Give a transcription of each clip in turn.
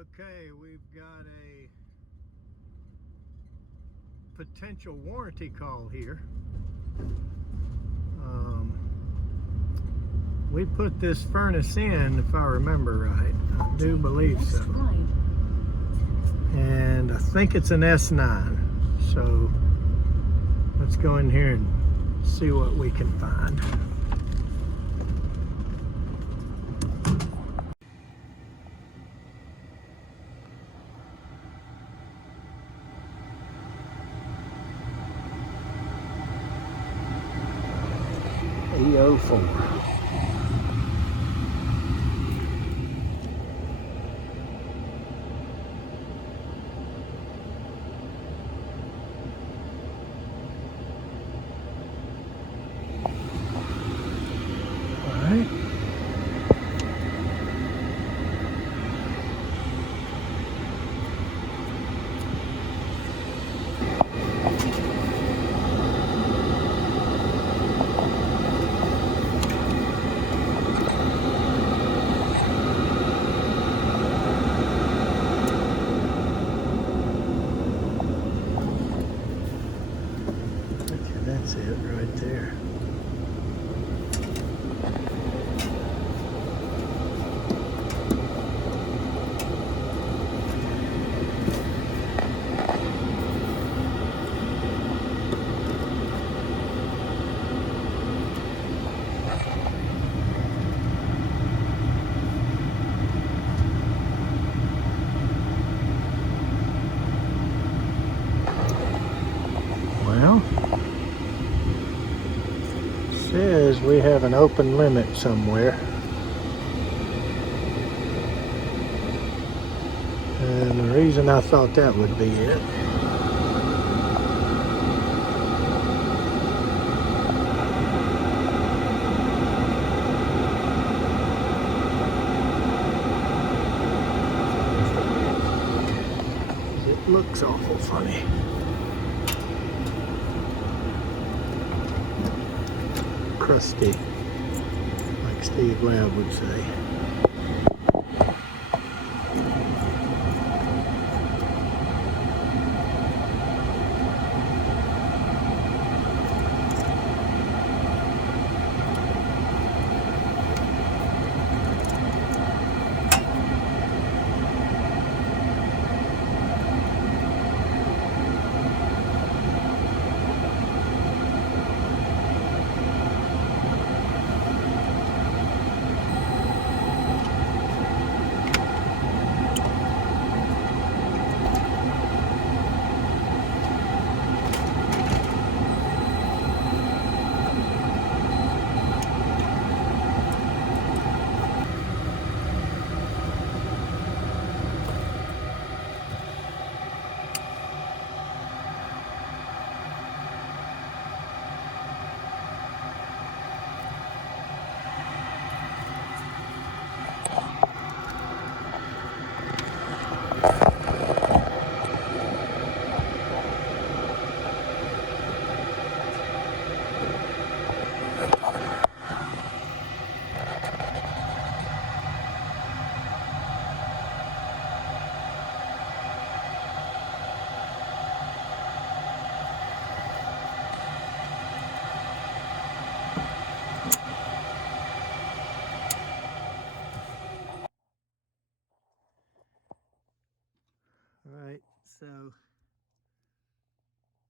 Okay, we've got a potential warranty call here. We put this furnace in, if I remember right. I do believe so. And I think it's an S9. So let's go in here and see what we can find. E04. That's it right there. Well, says we have an open limit somewhere. And the reason I thought that would be it. It looks awful funny. Crusty, like Steve Labb would say. All right, so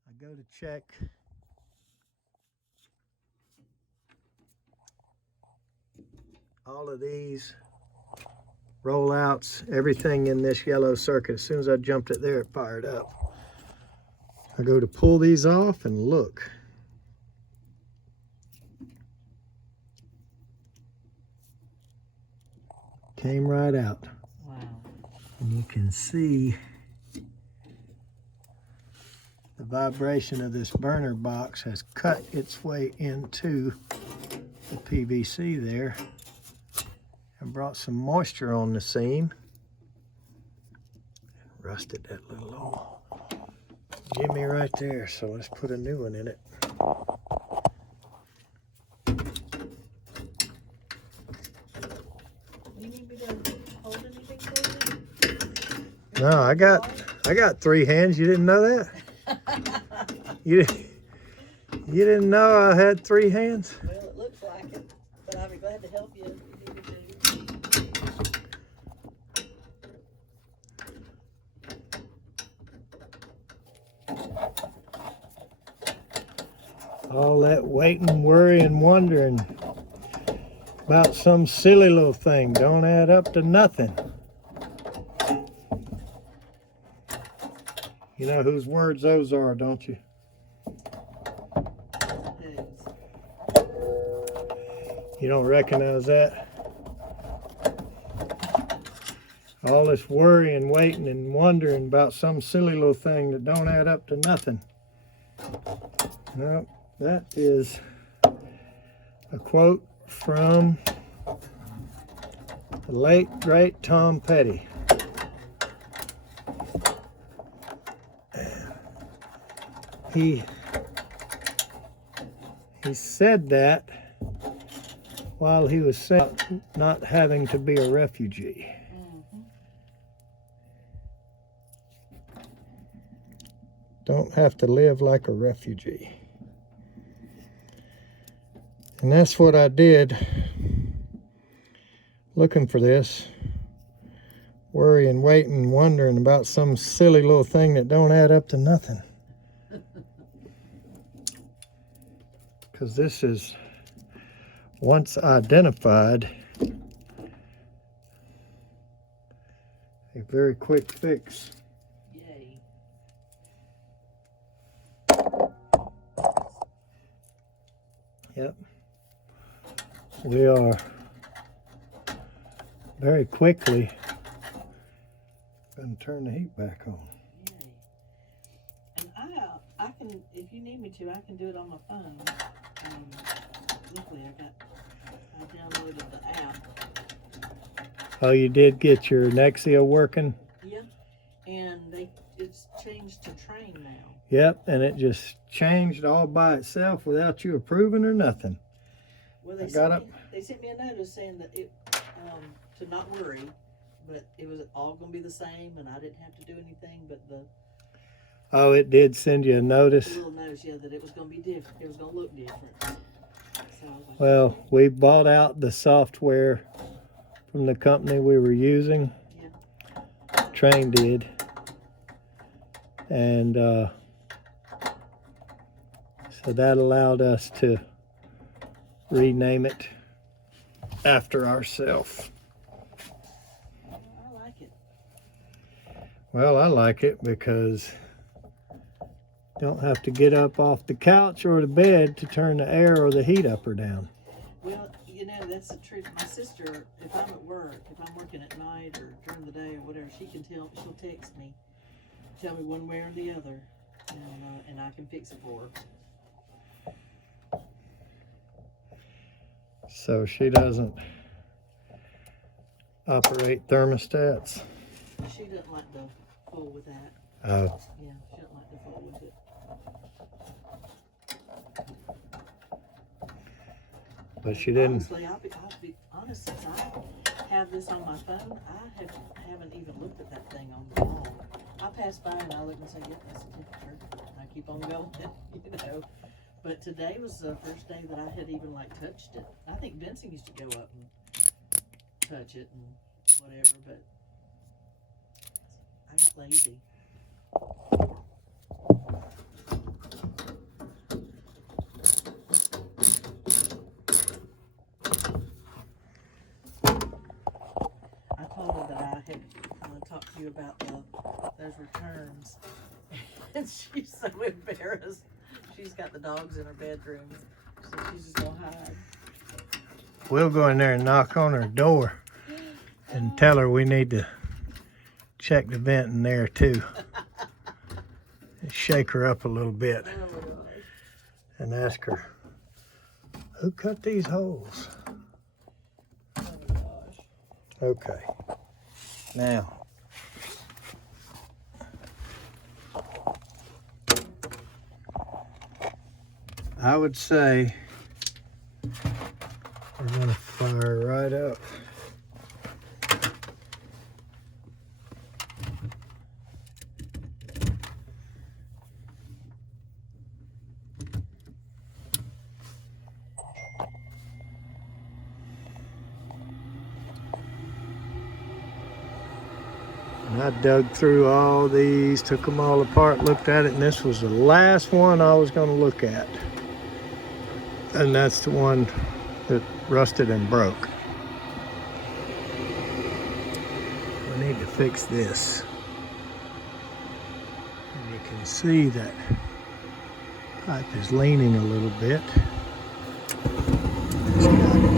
I go to check all of these rollouts, everything in this yellow circuit. As soon as I jumped it there, it fired up. I go to pull these off and look. Came right out. Wow. And you can see the vibration of this burner box has cut its way into the PVC there and brought some moisture on the seam. Rusted that little old jimmy right there, so let's put a new one in it. You need me to hold anything for you? No, I got 3 hands. You didn't know that? You didn't know I had 3 hands? Well, it looks like it, but I'd be glad to help you if you need me to. All that waiting, worrying, wondering about some silly little thing don't add up to nothing. You know whose words those are, don't you? You don't recognize that? All this worrying, waiting, and wondering about some silly little thing that don't add up to nothing. No, that is a quote from the late, great Tom Petty. He said that while he was not having to be a refugee. Don't have to live like a refugee. And that's what I did looking for this. Worrying, waiting, wondering about some silly little thing that don't add up to nothing. Because this is, once identified, a very quick fix. Yay. Yep. We are very quickly going to turn the heat back on. Yay. And I can, if you need me to, I can do it on my phone. Luckily, I downloaded the app. Oh, you did get your Nexia working? Yep. And it's changed to train now. Yep, and it just changed all by itself without you approving or nothing. Well, they sent me a notice saying that it to not worry, but it was all going to be the same, and I didn't have to do anything but the. Oh, it did send you a notice? A little notice, yeah, that it was going to be different. It was going to look different. So I was like, well, we bought out the software from the company we were using. Yeah. Train did. And so that allowed us to rename it after ourselves. I like it. Well, I like it because you don't have to get up off the couch or the bed to turn the air or the heat up or down. Well, you know, that's the truth. My sister, if I'm at work, if I'm working at night or during the day or whatever, she'll text me, tell me one way or the other, and I can fix it for her. So she doesn't operate thermostats? She doesn't like to fool with that. Oh. Yeah, she doesn't like to fool with it. But she didn't. Honestly, I'll be honest, since I have this on my phone, I haven't even looked at that thing on the wall. I pass by and I look and say, yep, that's the temperature. And I keep on going, you know. But today was the first day that I had even touched it. I think Benson used to go up and touch it and whatever, but I got lazy. I told her that I had talked to you about those returns, and she's so embarrassed. She's got the dogs in her bedroom, so she's just gonna hide. We'll go in there and knock on her door and tell her we need to check the vent in there too. And shake her up a little bit and ask her, who cut these holes? Oh my gosh. Okay. Now, I would say we're going to fire right up. And I dug through all these, took them all apart, looked at it, and this was the last one I was going to look at. And that's the one that rusted and broke. We need to fix this. And you can see that pipe is leaning a little bit. It's got it.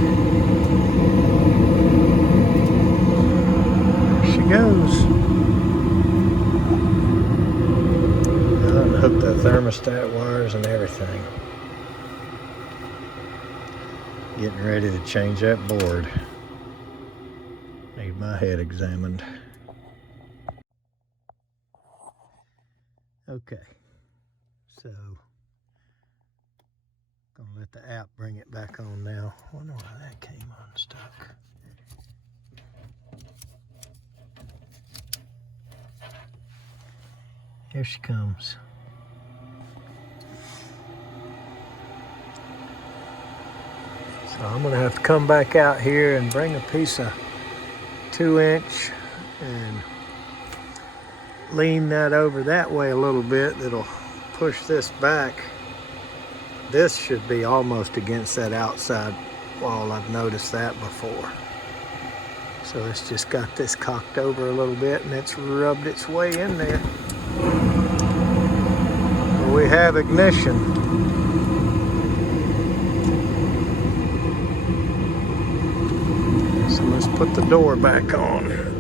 There she goes. Unhook the thermostat wires and everything. Getting ready to change that board. Need my head examined. Okay, so gonna let the app bring it back on now. Wonder why that came unstuck. Here she comes. So I'm gonna have to come back out here and bring a piece of 2-inch and lean that over that way a little bit. That'll push this back. This should be almost against that outside wall. I've noticed that before. So it's just got this cocked over a little bit and it's rubbed its way in there. We have ignition. So let's put the door back on.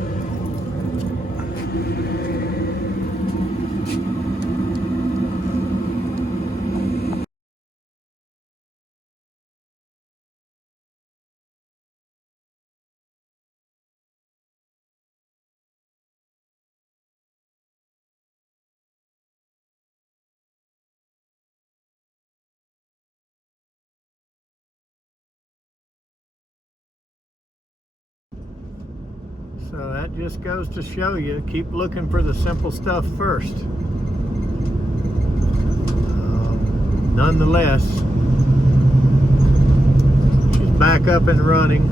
So that just goes to show you, keep looking for the simple stuff first. Nonetheless, she's back up and running,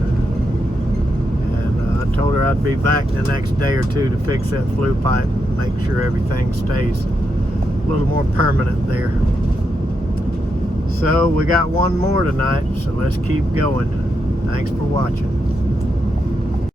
and I told her I'd be back the next day or two to fix that flue pipe and make sure everything stays a little more permanent there. So we got one more tonight, so let's keep going. Thanks for watching.